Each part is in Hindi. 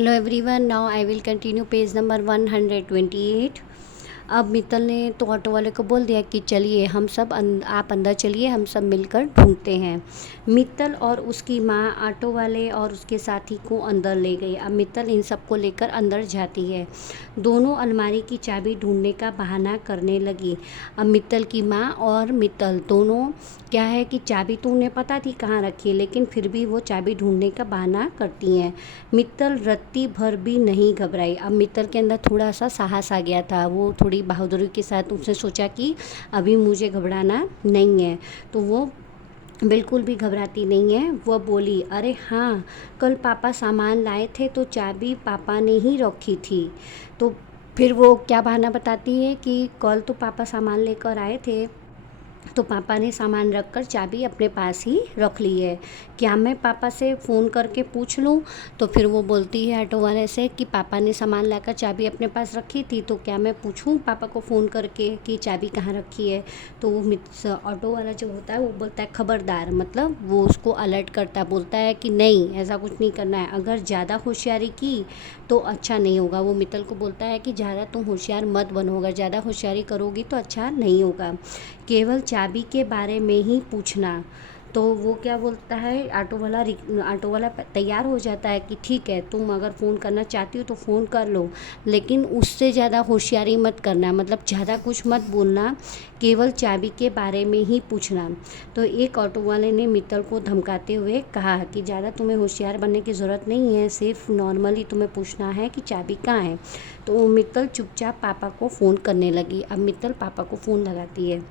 Hello everyone, now I will continue page number 128। अब मित्तल ने तो ऑटो वाले को बोल दिया कि चलिए हम सब आप अंदर चलिए, हम सब मिलकर ढूंढते हैं। मित्तल और उसकी माँ ऑटो वाले और उसके साथी को अंदर ले गई। अब मित्तल इन सबको लेकर अंदर जाती है। दोनों अलमारी की चाबी ढूंढने का बहाना करने लगी। अब मित्तल की माँ और मित्तल दोनों क्या है कि चाबी तो उन्हें पता थी कहाँ रखी है, लेकिन फिर भी वो चाबी ढूंढने का बहाना करती हैं। मित्तल रत्ती भर भी नहीं घबराई। अब मित्तल के अंदर थोड़ा सा साहस आ गया था। वो थोड़ी बहादुरी के साथ उसने सोचा कि अभी मुझे घबराना नहीं है, तो वो बिल्कुल भी घबराती नहीं है। वह बोली, अरे हाँ, कल पापा सामान लाए थे तो चाबी पापा ने ही रखी थी। तो फिर वो क्या बहाना बताती है कि कल तो पापा सामान लेकर आए थे, तो पापा ने सामान रख कर चाबी अपने पास ही रख ली है। क्या मैं पापा से फ़ोन करके पूछ लूँ? तो फिर वो बोलती है ऑटो वाले से कि पापा ने सामान लाकर चाबी अपने पास रखी थी, तो क्या मैं पूछूँ पापा को फ़ोन करके कि चाबी कहाँ रखी है? तो वो ऑटो वाला जो होता है वो बोलता है खबरदार, मतलब वो उसको अलर्ट करता है, बोलता है कि नहीं, ऐसा कुछ नहीं करना है। अगर ज़्यादा होशियारी की तो अच्छा नहीं होगा। वो मित्तल को बोलता है कि ज़्यादा तुम होशियार मत बनो, अगर ज़्यादा होशियारी करोगी तो अच्छा नहीं होगा, केवल चाबी के बारे में ही पूछना। तो वो क्या बोलता है, ऑटो वाला तैयार हो जाता है कि ठीक है, तुम अगर फ़ोन करना चाहती हो तो फ़ोन कर लो, लेकिन उससे ज़्यादा होशियारी मत करना, मतलब ज़्यादा कुछ मत बोलना, केवल चाबी के बारे में ही पूछना। तो एक ऑटो वाले ने मित्तल को धमकाते हुए कहा कि ज़्यादा तुम्हें होशियार बनने की ज़रूरत नहीं है, सिर्फ नॉर्मली तुम्हें पूछना है कि चाबी कहाँ है। तो मित्तल चुपचाप पापा को फ़ोन करने लगी। अब मित्तल पापा को फ़ोन लगाती है।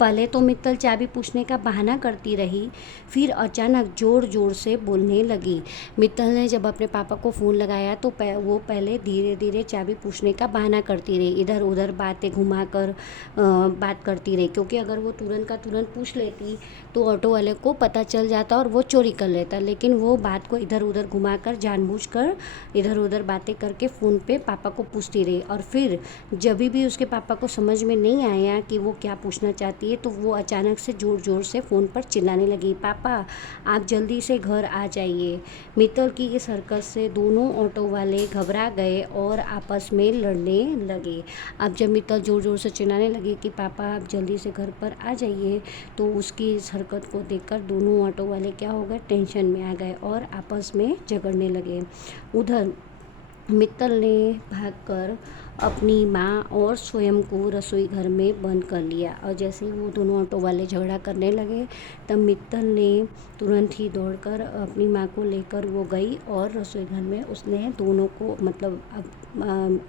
पहले तो मित्तल चाबी पूछने का बहाना करती रही, फिर अचानक ज़ोर ज़ोर से बोलने लगी। मित्तल ने जब अपने पापा को फ़ोन लगाया तो वो पहले धीरे धीरे चाबी पूछने का बहाना करती रही, इधर उधर बातें घुमाकर बात करती रही, क्योंकि अगर वो तुरंत का तुरंत पूछ लेती तो ऑटो वाले को पता चल जाता और वो चोरी कर लेता। लेकिन वो बात को इधर उधर घुमाकर जानबूझकर इधर उधर बातें करके फ़ोन पे पापा को पूछती रही। और फिर जब भी उसके पापा को समझ में नहीं आया कि वो क्या पूछना चाहती है, तो वो अचानक से ज़ोर ज़ोर से फ़ोन पर चिल्लाने लगी, पापा आप जल्दी से घर आ जाइए। मित्तल की इस हरकत से दोनों ऑटो वाले घबरा गए और आपस में लड़ने लगे। अब जब मित्तल ज़ोर ज़ोर से चिल्लाने लगी कि पापा आप जल्दी से घर पर आ जाइए, तो उसकी इस हरकत को देखकर दोनों ऑटो वाले क्या हो गए, टेंशन में आ गए और आपस में झगड़ने लगे। उधर मित्तल ने भागकर अपनी माँ और स्वयं को रसोई घर में बंद कर लिया। और जैसे ही वो दोनों ऑटो वाले झगड़ा करने लगे, तब मित्तल ने तुरंत ही दौड़कर अपनी माँ को लेकर वो गई और रसोई घर में उसने दोनों को, मतलब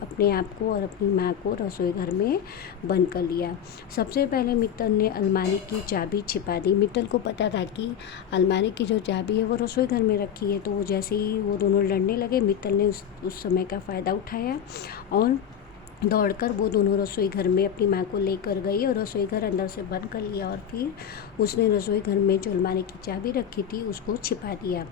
अपने आप को और अपनी माँ को रसोई घर में बंद कर लिया। सबसे पहले मित्तल ने अलमारी की चाबी छिपा दी। मित्तल को पता था कि अलमारी की जो चाबी है वो रसोई घर में रखी है। तो वो जैसे ही वो दोनों लड़ने लगे, मित्तल ने उस समय का फ़ायदा उठाया और दौड़कर वो दोनों रसोई घर में अपनी माँ को लेकर गई और रसोई घर अंदर से बंद कर लिया। और फिर उसने रसोई घर में जो अलमारी की चाबी रखी थी उसको छिपा दिया।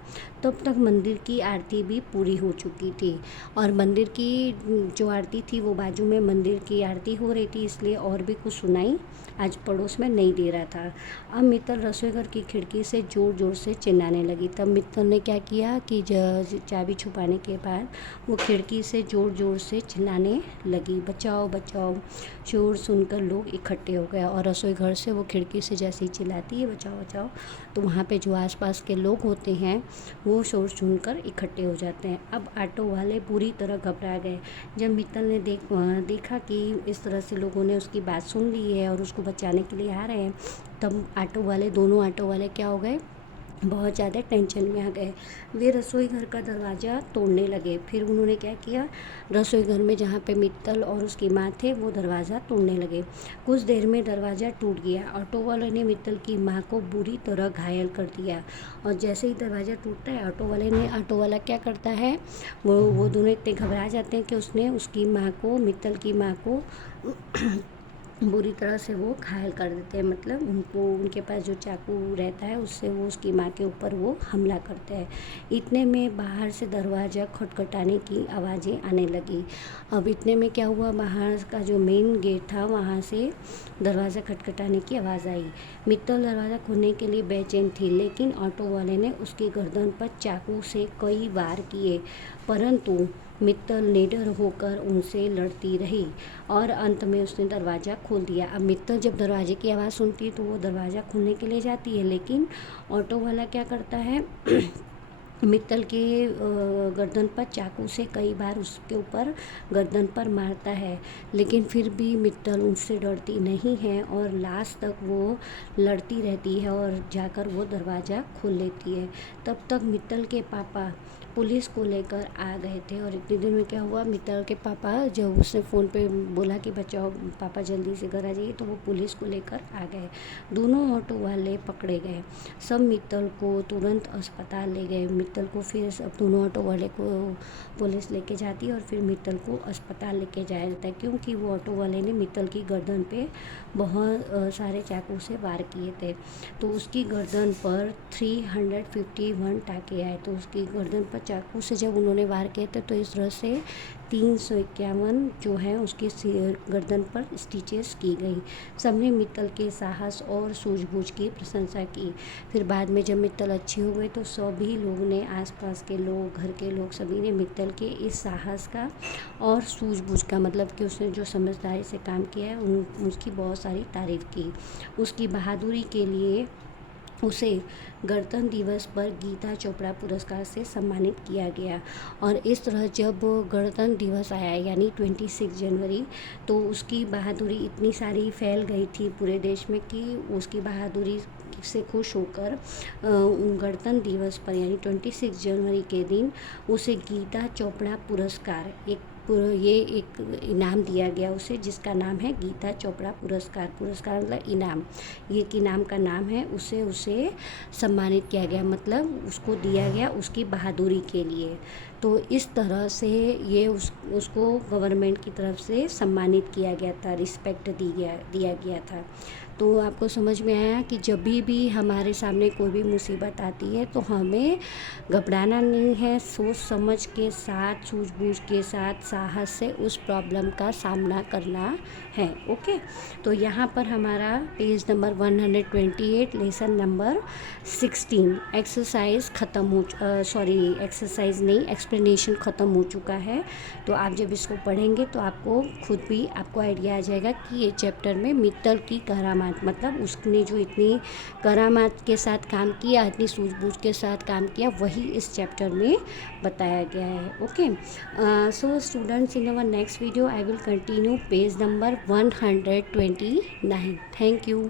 तब तक मंदिर की आरती भी पूरी हो चुकी थी, और मंदिर की जो आरती थी वो बाजू में मंदिर की आरती हो रही थी, इसलिए और भी कुछ सुनाई आज पड़ोस में नहीं दे रहा था। अब मित्तल रसोई घर की खिड़की से ज़ोर ज़ोर से चिल्लाने लगी। तब मित्तल ने क्या किया कि चाबी छुपाने के बाद वो खिड़की से ज़ोर ज़ोर से चिल्लाने लगी, बचाओ बचाओ। शोर सुनकर लोग इकट्ठे हो गए और रसोई घर से वो खिड़की से जैसे ही चिल्लाती है बचाओ बचाओ, तो वहाँ पे जो आसपास के लोग होते हैं वो शोर सुनकर इकट्ठे हो जाते हैं। अब ऑटो वाले बुरी तरह घबरा गए। जब मित्तल ने देखा कि इस तरह से लोगों ने उसकी बात सुन ली है और उसको बचाने के लिए आ रहे हैं, तब दोनों ऑटो वाले क्या हो गए, बहुत ज़्यादा टेंशन में आ गए। वे रसोई घर का दरवाज़ा तोड़ने लगे। फिर उन्होंने क्या किया, रसोई घर में जहाँ पे मित्तल और उसकी माँ थे वो दरवाज़ा तोड़ने लगे। कुछ देर में दरवाज़ा टूट गया। ऑटो वाले ने मित्तल की माँ को बुरी तरह घायल कर दिया। और जैसे ही दरवाज़ा टूटता है, ऑटो वाला क्या करता है, वो दोनों इतने घबरा जाते हैं कि उसने उसकी माँ को, मित्तल की माँ को बुरी तरह से वो घायल कर देते हैं, मतलब उनको उनके पास जो चाकू रहता है उससे वो उसकी माँ के ऊपर वो हमला करते हैं। इतने में बाहर से दरवाज़ा खटखटाने की आवाज़ें आने लगी। अब इतने में क्या हुआ, बाहर का जो मेन गेट था वहाँ से दरवाज़ा खटखटाने की आवाज़ आई। मित्तल दरवाज़ा खोलने के लिए बेचैन थी, लेकिन ऑटो वाले ने उसकी गर्दन पर चाकू से कई वार किए, परंतु मित्तल निडर होकर उनसे लड़ती रही और अंत में उसने दरवाज़ा खोल दिया। अब मित्तल जब दरवाजे की आवाज़ सुनती है तो वो दरवाज़ा खोलने के लिए जाती है, लेकिन ऑटो वाला क्या करता है मित्तल के गर्दन पर चाकू से कई बार उसके ऊपर गर्दन पर मारता है, लेकिन फिर भी मित्तल उनसे डरती नहीं है और लास्ट तक वो लड़ती रहती है और जाकर वो दरवाज़ा खोल लेती है। तब तक मित्तल के पापा पुलिस को लेकर आ गए थे और इतनी देर में क्या हुआ, मित्तल के पापा जब उसने फ़ोन पे बोला कि बचाओ पापा जल्दी से घर आ जाइए, तो वो पुलिस को लेकर आ गए। दोनों ऑटो वाले पकड़े गए। सब मित्तल को तुरंत अस्पताल ले गए। मित्तल को फिर सब दोनों ऑटो वाले को पुलिस लेके जाती है और फिर मित्तल को अस्पताल लेके जाया जाता है, क्योंकि वो ऑटो वाले ने मित्तल की गर्दन पे बहुत सारे चाकू से वार किए थे। तो उसकी गर्दन पर 351 टाँके आए। तो उसकी गर्दन पर चाकू से जब उन्होंने वार किए थे तो इस तरह से 351 जो है उसकी गर्दन पर स्टिचेस की गई। सबने मित्तल के साहस और सूझबूझ की प्रशंसा की। फिर बाद में जब मित्तल अच्छे हो गए तो सभी लोग ने, आसपास के लोग, घर के लोग, सभी ने मित्तल के इस साहस का और सूझबूझ का, मतलब कि उसने जो समझदारी से काम किया है उसकी बहुत सारी तारीफ़ की। उसकी बहादुरी के लिए उसे गणतंत्र दिवस पर गीता चोपड़ा पुरस्कार से सम्मानित किया गया। और इस तरह जब गणतंत्र दिवस आया यानी 26 जनवरी, तो उसकी बहादुरी इतनी सारी फैल गई थी पूरे देश में कि उसकी बहादुरी से खुश होकर गणतंत्र दिवस पर यानी 26 जनवरी के दिन उसे गीता चोपड़ा पुरस्कार ये एक इनाम दिया गया उसे, जिसका नाम है गीता चोपड़ा पुरस्कार। पुरस्कार मतलब इनाम, ये कि नाम का नाम है, उसे सम्मानित किया गया, मतलब उसको दिया गया उसकी बहादुरी के लिए। तो इस तरह से ये उसको गवर्नमेंट की तरफ से सम्मानित किया गया था, रिस्पेक्ट दिया गया था। तो आपको समझ में आया कि जब भी हमारे सामने कोई भी मुसीबत आती है तो हमें घबराना नहीं है, सोच समझ के साथ, सूझबूझ के साथ, साहस से उस प्रॉब्लम का सामना करना है। ओके, तो यहाँ पर हमारा page number 128 lesson number 16 exercise ख़त्म हो एक्सरसाइज नहीं, एक्सप्लेनेशन ख़त्म हो चुका है। तो आप जब इसको पढ़ेंगे तो आपको खुद भी आपको आइडिया आ जाएगा कि ये चैप्टर में मित्तल की करामात, मतलब उसने जो इतनी करामात के साथ काम किया, इतनी सूझबूझ के साथ काम किया, वही इस चैप्टर में बताया गया है। Okay, so students, in our next video I will continue page number 129। Thank you.